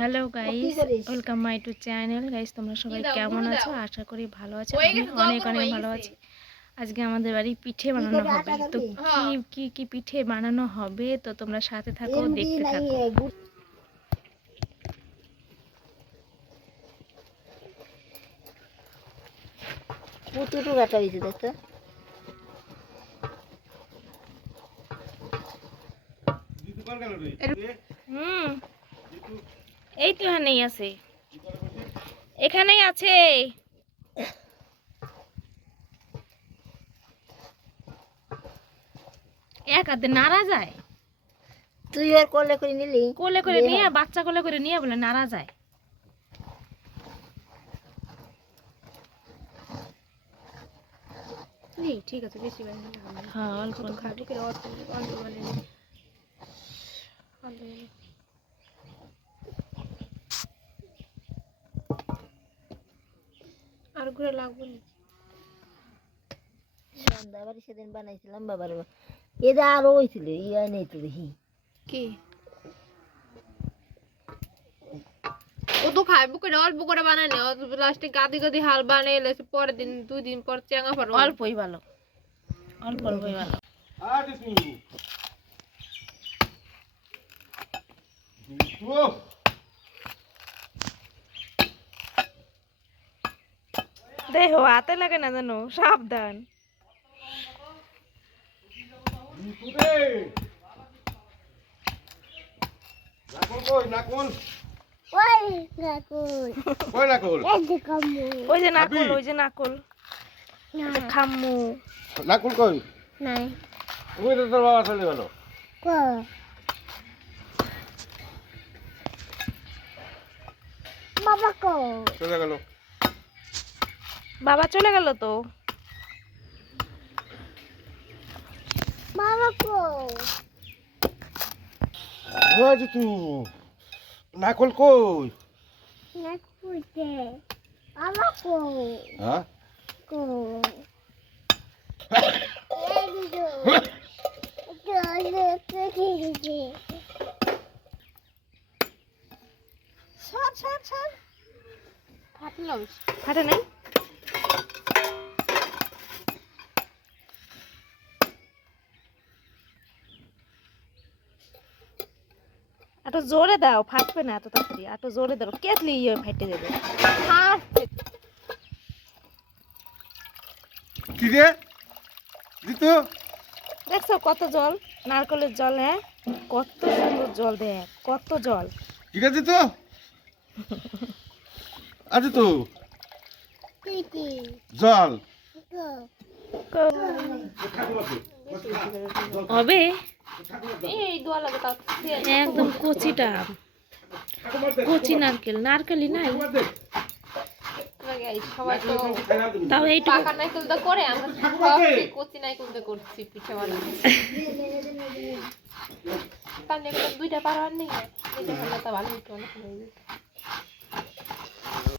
Hello guys, welcome my to channel. Guys তোমরা সবাই কেমন আছো? আশা করি ভালো আছো। আমি অনেক অনেক ভালো আছি। আজকে আমাদের বাড়ি পিঠে বানানো হবে। তো কি কি পিঠে বানানো হবে তো তোমরা সাথে থাকো, দেখতে থাকো। কতটুকু কাটা হয়েছে দেখতো? এই তো এখানেই আছে, এখানেই আছে। এক হাতে নাড়া যায়? তুই ওর কোলে করে নিলি? কোলে করে নিয়ে, বাচ্চা কোলে করে নিয়ে বলে নাড়া যায়। ঠিক আছে, বেশি বানিয়ে হ্যাঁ, অল্প খাবো করে অল্প অল্প বানিয়ে আর ঘুরে লাগবে না। সন্ধ্যাবাড়ি সেদিন বানাইছিলাম বাবার, এটা আরো হয়েছিল, ইয়া নেই তো দেখি কি ও তো খাইবো করে অল্প করে বানানে, লাস্টে গাদি গাদি হাল বানিয়ে এলে পরের দিন 2 দিন পর চেঙ্গা পারো। অল্পই ভালো, অল্প অল্পই ভালো। দেখো হাতে লাগে না জানো, সাবধান। ওই যে নাকুল, ওই যে নাকুল, খাম্মু। নাকুল কই? নাই। ওই তো তোর বাবা চলে গেল। বাবা কো চলে গেল। বাবা চলে গেল তো। বাবা কো ওই যে তুই নাকুল কই? নাকুতে বাবা কো হ্যাঁ কো ফাটে নাই? একটু জোরে দাও, ফাটবে না এত তাড়াতাড়ি। একটু জোরে দাও, কেটলি ফাটে দেবে। কি রে জিতু? দেখছো কত জল, নারকেলের জল। হ্যাঁ, কত সুন্দর জল, দেখ কত জল। কি রে জিতু? আজ তো জল হবে এই দোয়া লাগে তাও একদম কচিটা, কচি নারকেল, নারকেলই নাই। সবাই তো তাও এইটুকু পাকা নাইকুল তো করে, আমরা সবচেয়ে কচি নাইকুল তো করছি পিঠে বানানো। কারণ এগুলো 2টা পারবার নেই, এটা হলে তো ভালো হতো।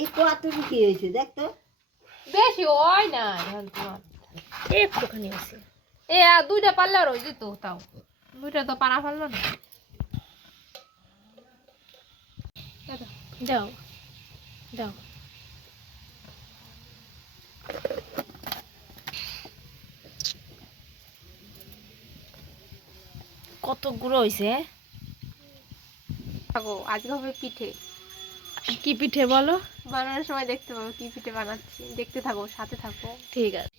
এই কতটুকু কি হয়েছে দেখতো? বেশি হয় না এখন তোমার, একটুখানি আছে। 2টা পারলে আর যেত, তাও 2টা তো পারা পারলো না। দাও দাও। কত গুঁড়ো হয়েছে। থাকো, আজকে হবে পিঠে। কি পিঠে বলো? বানানোর সময় দেখতে পাবো কি পিঠে বানাচ্ছি, দেখতে থাকো, সাথে থাকো। ঠিক আছে।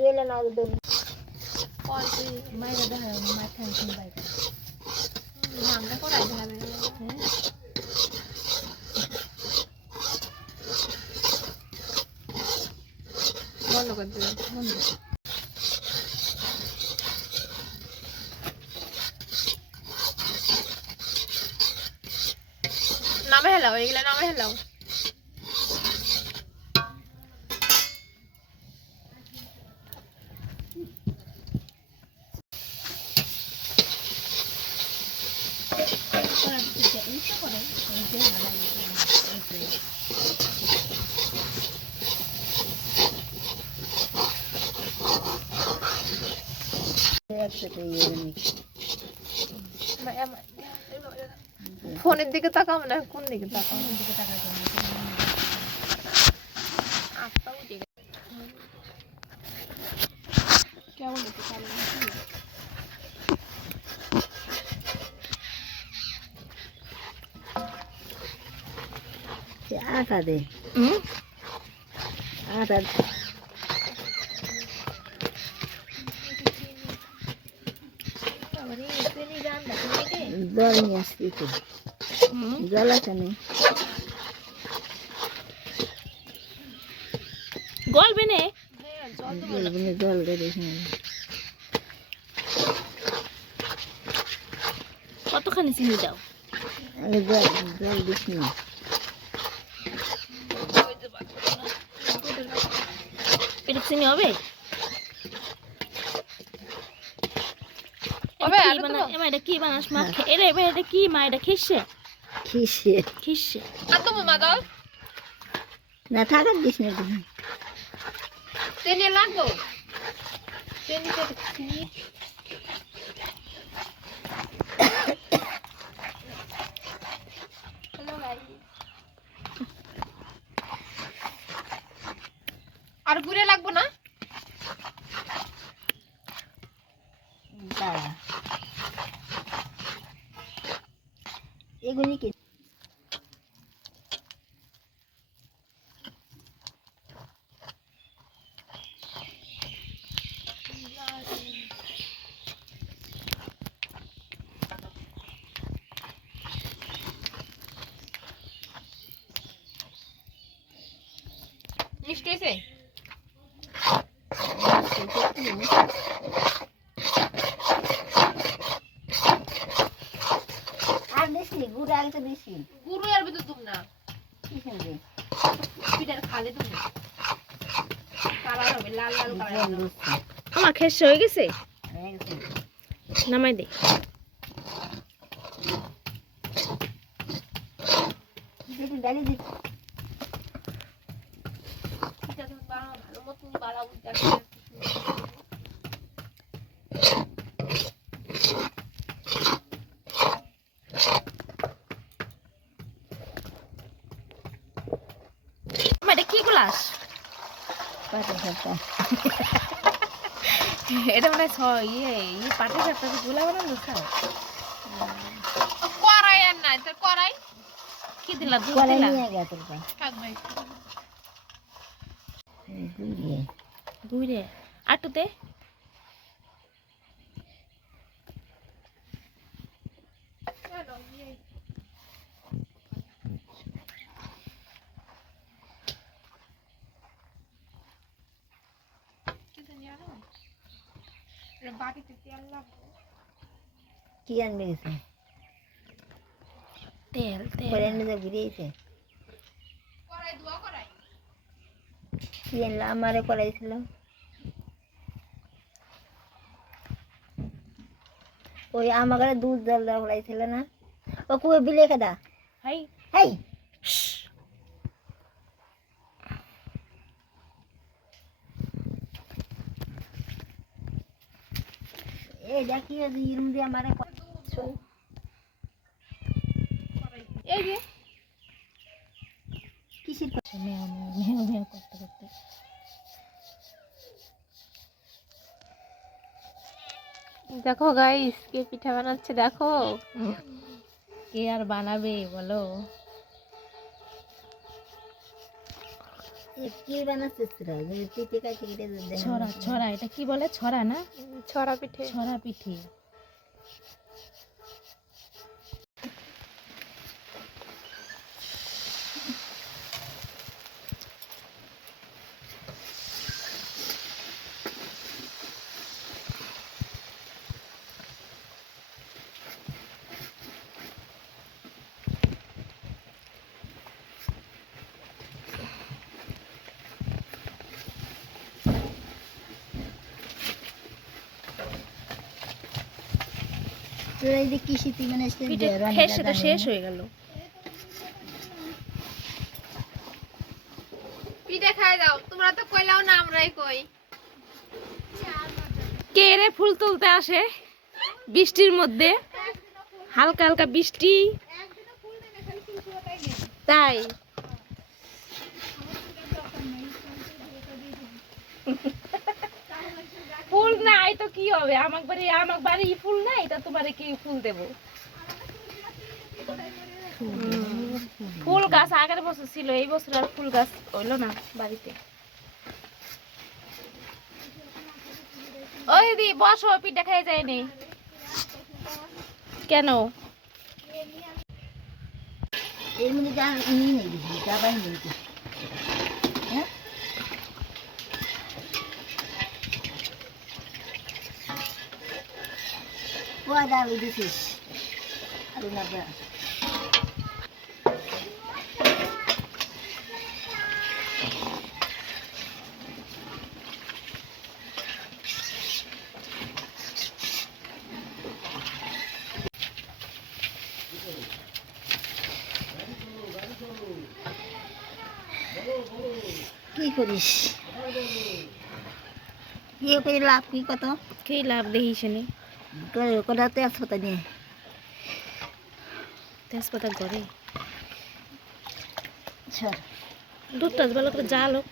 ইয়েলে না তো মায়েরা দেখা মাথায় বাইরে ভাঙা করাই যাবে। বন্ধ করে দেবে, বন্ধ। নামে হেলাও, এগুলা নামে হেলাও। লাগছে তো ইয়ে ফোনের দিকে তাকাও না, কোন দিকে তাকাও? আটটা উঠে গেছে। কেমন একটু চালু আটা দে আটা জল নিয়ে আসছি তো জল আছে না গলবে নে জল দে দেখি কতখানি চিনি দাও? আরে জল জল দিস না এটা চিনি হবে? হবে, কি আরো বানা দেবো? এবার এটা কি বানাস মা? এটা কি মা? এটা খিসে কিসে খিসে আর তো মামা দাও, না থাকার দিস না তুমি চিনি লাগবো, চিনিতে চিনি আর ঘুরে লাগবো না? দাঁড়া এগুলি কি মিষ্টি হয়েছে? আর দিস নি গুড় আগে তো দিস নি গুরু এর ভিতর তুম না, কিসের দে পিঠার খালে তুমি কালার হবে, লাল লাল কালার জল হবে। দিস আমার খেসে হয়ে গেছে, নামাই দে। দিদি ডালি দিস পিঠা তুমি বানাও, ভালো মতন বানাও, মা এটা কি গ্লাস? পাতা পাতা এটা মানে পাটের সাথে গোলা বানানো খাও। কড়াই আর নাই তোর কড়াই কি দিলা? দুধ কলাই দিলা? নিয়ে গেছে তোর পায়ে থাকবে। গুড়িয়ে দুইরে আটুতে বাটিতে তেল লাগবে, কি আনবে গেছে তেল করে এনে যে ঘুরিয়েছে কড়াই ধোয়া কড়াই কি আনলো আমারে করাইছিল ওই আমাকে দুধ জল দেওয়া করাইছিল না ও কুয়ে বিলে খেদা হাই হাই এই দেখি ইরুম দিয়ে আমারে এই যে কিসির মেও মেও মেও করতে করতে দেখো গাইস কে পিঠা বানাচ্ছে দেখো। কে আর বানাবে বলো? কি বানাচ্ছিস রে পিঠে কাটে কেটে দে ছড়া ছড়া এটা কি বলে? ছড়া না? ছড়া পিঠে। ছড়া পিঠে। তোরা এই যে কৃষিতে মানে পিঠে খেসে তো শেষ হয়ে গেল। পিঠে খাই দাও, তোমরা তো কইলাও না আমরাই কই। কে রে ফুল তুলতে আসে বৃষ্টির মধ্যে? হালকা হালকা বৃষ্টি, তাই ফুল নাই তো কি হবে? আমার বাড়ি ফুল নাই, তা তোমারে কি ফুল দেবো? ফুল গাছ আগের বছর ছিল, এই বছর আর ফুল গাছ হইলো না বাড়িতে। ওই দি বসো, পিঠা খাই যায়নি কেন? এর মধ্যে যা নিয়ে নেই যা বাই নেই হ্যাঁ ও আলু দিছিস আলু না কি করিস কি করে লাভ কি কত কি লাভ দেখিস নি? কোথাতে আসতে নিয়ে তেজপাতা ঘরে সর দুধটা ভালো করে জাল হোক।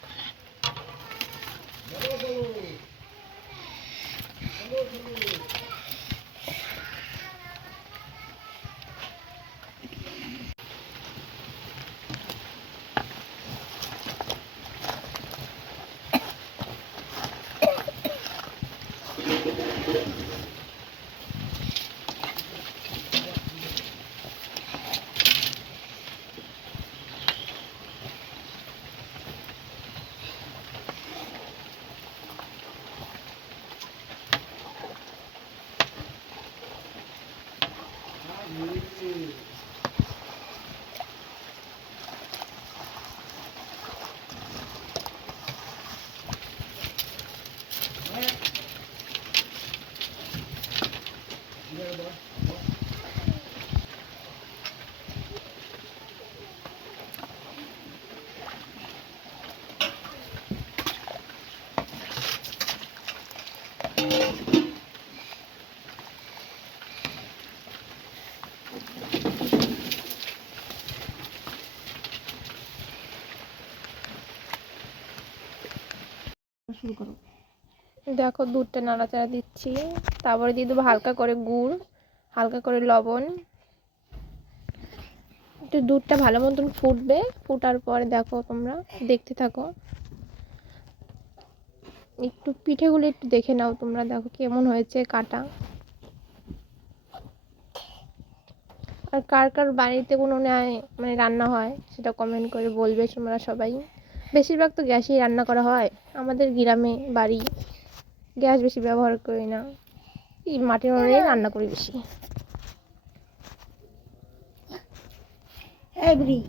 শুরু করো দেখো দুধটা নাড়াচাড়া দিচ্ছি, তারপরে দিয়ে দেবো হালকা করে গুড়, হালকা করে লবণ। একটু দুধটা ভালো মতন ফুটবে, ফুটার পরে দেখো তোমরা দেখতে থাকো। একটু পিঠেগুলো একটু দেখে নাও তোমরা, দেখো কেমন হয়েছে কাটা। আর কার কার বাড়িতে কোনো মানে রান্না হয় সেটা কমেন্ট করে বলবে তোমরা সবাই। বেশিরভাগ তো গ্যাসেই রান্না করা হয়, আমাদের গ্রামে বাড়ি গ্যাস বেশি ব্যবহার করি না, এই মাটির উনুনেই রান্না করি বেশি। এই বুড়ি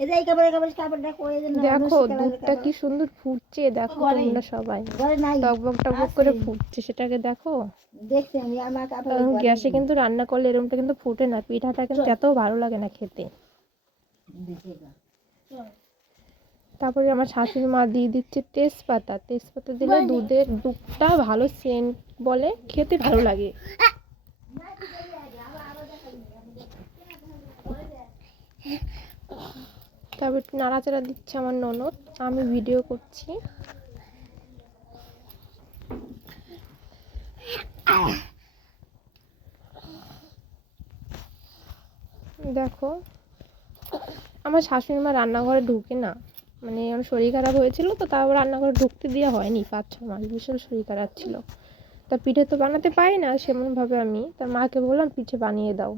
এটা এই কাপড়টা কই দেন না দেখো দুধটা কি সুন্দর ফুটছে, দেখো তোমরা সবাই ঘরে নাই টকবক টকবক করে ফুটছে, সেটাকে দেখো। দেখছি আমি আমার কাপড় গ্যাসে কিন্তু রান্না করলে এরকমটা কিন্তু ফুটে না, পিঠাটা কিন্তু এত ভালো লাগে না খেতে। তারপরে আমার শাশুড়ি মা দিয়ে দিচ্ছে তেজপাতা, তেজপাতা দিলে দুধটা ভালো সেন্ট বলে, খেতে ভালো লাগে। তারপর একটু নাড়াচাড়া দিচ্ছে আমার ননদ, আমি ভিডিও করছি। দেখো আমার শাশুড়ি মা রান্নাঘরে ঢুকে না, মানে আমার শরীর খারাপ হয়েছিল তো, তারপর রান্নাঘরে ঢুকতে দেওয়া হয়নি 5-6 মাস, বিশাল শরীর খারাপ ছিল। তা পিঠে তো বানাতে পারি না সেমনভাবে, আমি তার মাকে বললাম পিঠে বানিয়ে দাও,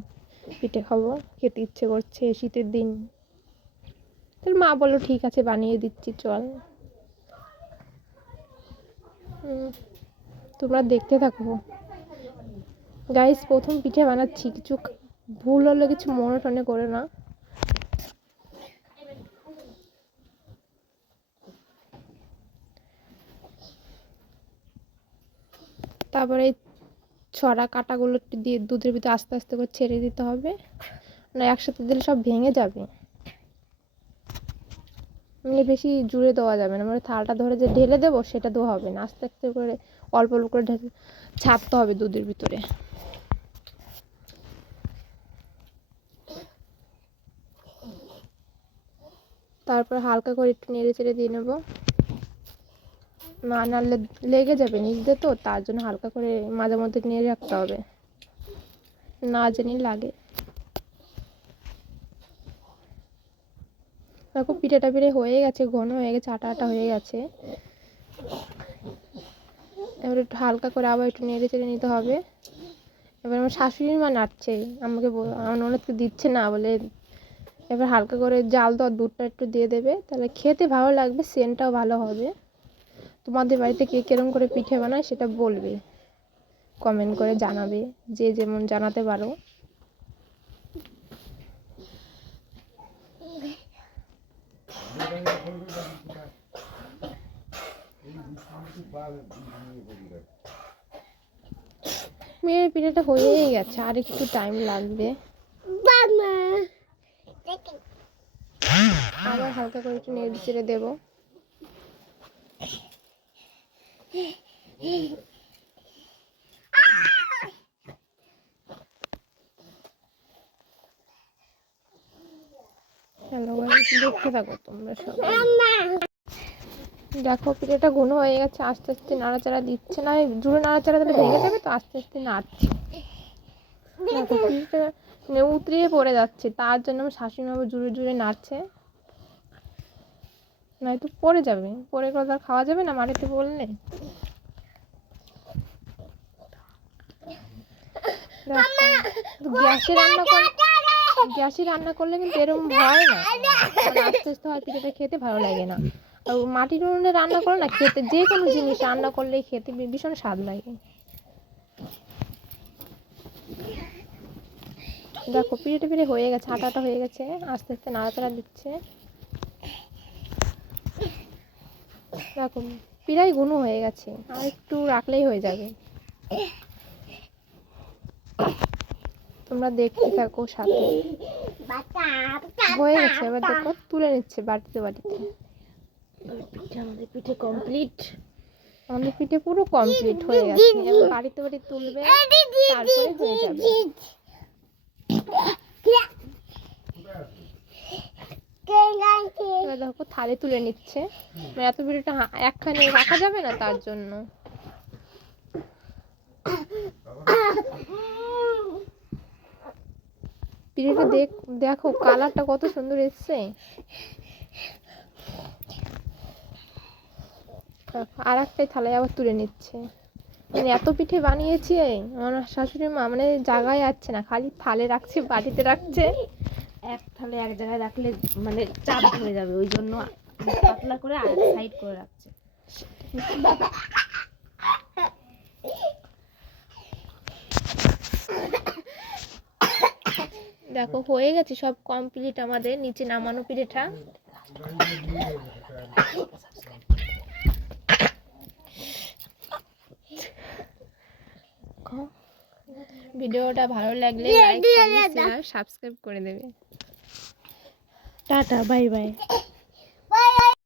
পিঠে খাবো, খেতে ইচ্ছে করছে শীতের দিন। তার মা বললো ঠিক আছে বানিয়ে দিচ্ছি চল। তোমরা দেখতে থাকো গাইস, প্রথম পিঠে বানাচ্ছি, কিছু ভুল হলে কিছু মনে টনে করে না। তারপরে ছড়া কাটাগুলো একটু দিয়ে দুধের ভিতরে আস্তে আস্তে করে ছেড়ে দিতে হবে, না একসাথে দিলে সব ভেঙে যাবে। মানে বেশি জুড়ে দেওয়া যাবে না, মানে থালটা ধরে যে ঢেলে দেবো সেটা দেওয়া হবে না, আস্তে আস্তে করে অল্প অল্প করে ঢেলে ছাড়তে হবে দুধের ভিতরে। তারপর হালকা করে একটু নেড়ে চেড়ে দিয়ে নেবো, না নাড়লে লেগে যাবে নিচ দিয়ে, তো তার জন্য হালকা করে মাঝে মধ্যে নেড়ে রাখতে হবে, না জানি লাগে। দেখো পিঠেটা হয়ে গেছে, ঘন হয়ে গেছে, আটা আটা হয়ে গেছে। এবার একটু হালকা করে আবার একটু নেড়ে চেড়ে নিতে হবে। এবার আমার শাশুড়ি মা নাড়ছে, আমাকে আমার ননদকে দিচ্ছে না বলে। এবার হালকা করে জাল দেওয়া দুধটা একটু দিয়ে দেবে, তাহলে খেতে ভালো লাগবে, সেন্টটাও ভালো হবে। তোমাদের বাড়িতে কে কেরম করে পিঠে বানায় সেটা বলবে, কমেন্ট করে জানাবে, যে যেমন জানাতে পারো। মেয়ের পিঠেটা হয়েই গেছে, আর একটু টাইম লাগবে। আবার হালকা করে একটু নেড়ে চেড়ে দেবো। হ্যালো গাইস, দেখতে থাকো তোমরা সবাই। দেখো পিঠেটা ঘন হয়ে গেছে, আস্তে আস্তে নাড়াচাড়া দিচ্ছে, না জোরে নাড়াচাড়া দিলে ভেঙে যাবে, তো আস্তে আস্তে নাড়ছে। দেখো পিঠেটা উতরিয়ে পড়ে যাচ্ছে, তার জন্য আমার শাশুড়ি মা জোরে জোরে নাড়ছে, নয়তো পড়ে যাবে, পড়ে গেলে আর খাওয়া যাবে না মাটিতে পড়লে। গ্যাসে রান্না করলে কিন্তু এরকম হয় না, আস্তে আস্তে হয়, পিঠেটা খেতে ভালো লাগে না। আর মাটির উনুনে রান্না করে না, খেতে যে কোনো জিনিস রান্না করলে খেতে ভীষণ স্বাদ লাগে। দেখো পিঠে হয়ে গেছে, আটাটা হয়ে গেছে, আস্তে আস্তে নাড়াচাড়া দিচ্ছে। দেখো প্রায় গুনো হয়ে গেছে, আর একটু রাখলেই হয়ে যাবে। তোমরা দেখতে থাকো সাথে। হয়ে গেছে, এবার দেখো তুলে নিচ্ছে বাটিতে বাটিতে। আমাদের পিঠে কমপ্লিট। আমাদের পিঠে পুরো কমপ্লিট হয়ে গেছে, এবার বাড়িতে বাড়ি তুলবে, তারপরে হয়ে যাবে। এবার দেখো থালে তুলে নিচ্ছে, এত পিঠেটা একখানে রাখা যাবে না, তার জন্য। পিঠেটা দেখো কালারটা কত সুন্দর এসছে। আর একটাই থালায় আবার তুলে নিচ্ছে, মানে এত পিঠে বানিয়েছি আমার শাশুড়ি মা, মানে জায়গায় যাচ্ছে না, খালি থালে রাখছে, বাটিতে রাখছে। এক থালে এক জায়গায় রাখলে মানে চাপ ধরে যাবে, ওই জন্য পাতলা করে আর সাইড করে রাখছে। দেখো হয়ে গেছে সব কমপ্লিট, আমাদের নিচে নামানো পিঠেটা। ভিডিওটা ভালো লাগলে লাইক, কমেন্ট, শেয়ার, সাবস্ক্রাইব করে দেবে। Tata, bye bye.